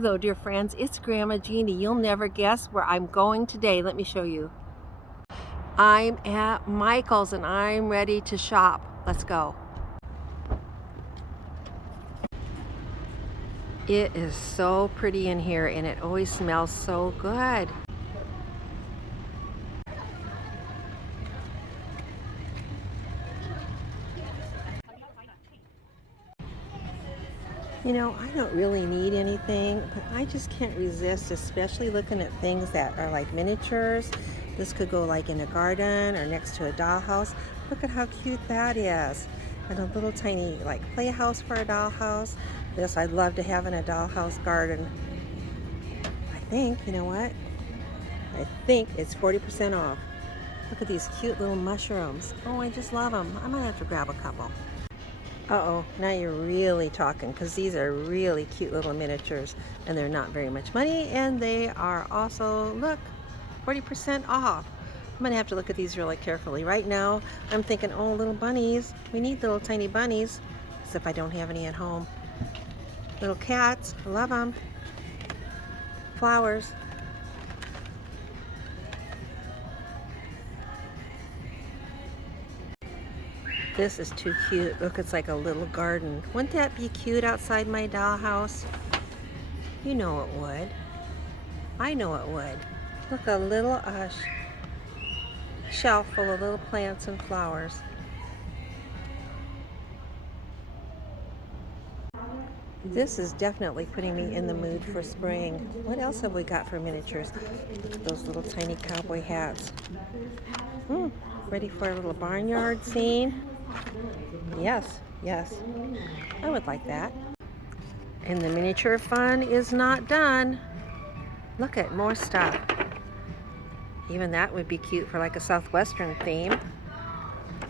Hello, dear friends. It's Grandma Jeannie. You'll never guess where I'm going today. Let me show you. I'm at Michael's and I'm ready to shop. Let's go. It is so pretty in here and it always smells so good. You know, I don't really need anything, but I just can't resist, especially looking at things that are like miniatures. This could go like in a garden or next to a dollhouse. Look at how cute that is. And a little tiny like playhouse for a dollhouse. This I'd love to have in a dollhouse garden. I think, you know what? I think it's 40% off. Look at these cute little mushrooms. Oh, I just love them. I'm gonna have to grab a couple. Uh-oh, now you're really talking, because these are really cute little miniatures and they're not very much money, and they are also, look, 40% off. I'm gonna have to look at these really carefully. Right now, I'm thinking, oh, little bunnies. We need little tiny bunnies, as if I don't have any at home. Little cats, love them. Flowers. This is too cute. Look, it's like a little garden. Wouldn't that be cute outside my dollhouse? You know it would. I know it would. Look, a little shelf full of little plants and flowers. This is definitely putting me in the mood for spring. What else have we got for miniatures? Look at those little tiny cowboy hats. Ready for a little barnyard scene? Yes, yes. I would like that. And the miniature fun is not done. Look at more stuff. Even that would be cute for like a southwestern theme.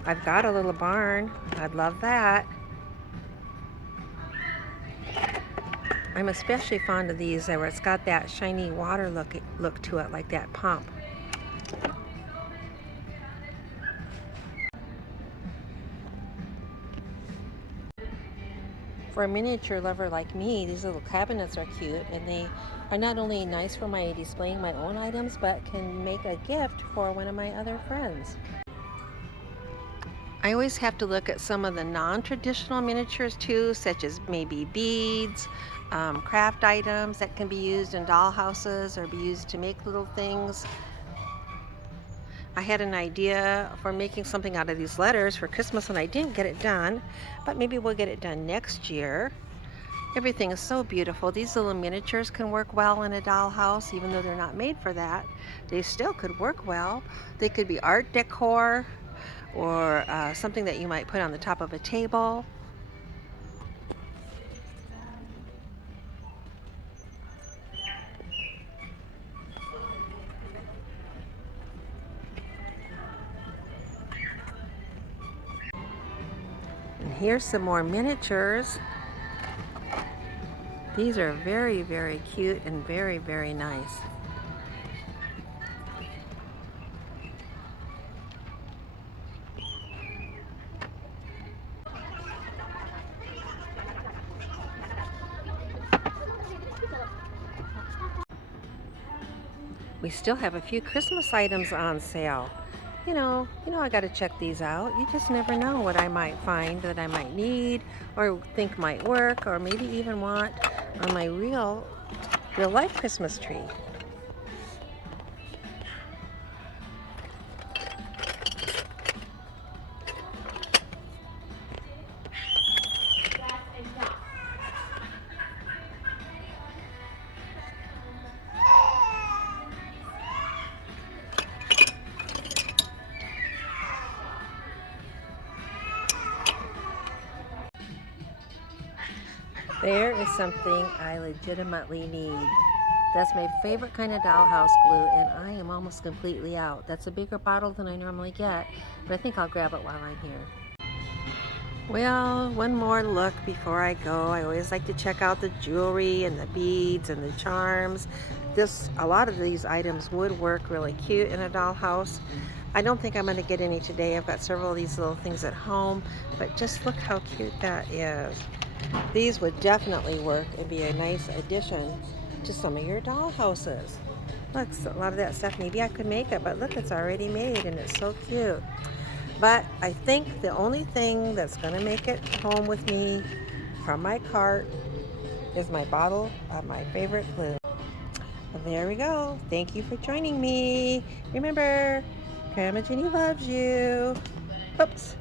I've got a little barn. I'd love that. I'm especially fond of these where it's got that shiny water look to it, like that pump. For a miniature lover like me, these little cabinets are cute, and they are not only nice for my displaying my own items, but can make a gift for one of my other friends. I always have to look at some of the non-traditional miniatures too, such as maybe beads, craft items that can be used in dollhouses or be used to make little things. I had an idea for making something out of these letters for Christmas and I didn't get it done, but maybe we'll get it done next year. Everything is so beautiful. These little miniatures can work well in a dollhouse, even though they're not made for that. They still could work well. They could be art decor or something that you might put on the top of a table. And here's some more miniatures. These are very, very cute and very, very nice. We still have a few Christmas items on sale. You know, I gotta check these out. You just never know what I might find that I might need or think might work or maybe even want on my real life Christmas tree. There is something I legitimately need. That's my favorite kind of dollhouse glue, and I am almost completely out. That's a bigger bottle than I normally get, but I think I'll grab it while I'm here. Well, one more look before I go. I always like to check out the jewelry and the beads and the charms. A lot of these items would work really cute in a dollhouse. I don't think I'm going to get any today. I've got several of these little things at home, but just look how cute that is. These would definitely work and be a nice addition to some of your dollhouses. Look, so a lot of that stuff, maybe I could make it, but look, it's already made and it's so cute. But I think the only thing that's gonna make it home with me from my cart is my bottle of my favorite glue. There we go. Thank you for joining me. Remember, Grandma Jenny loves you. Oops.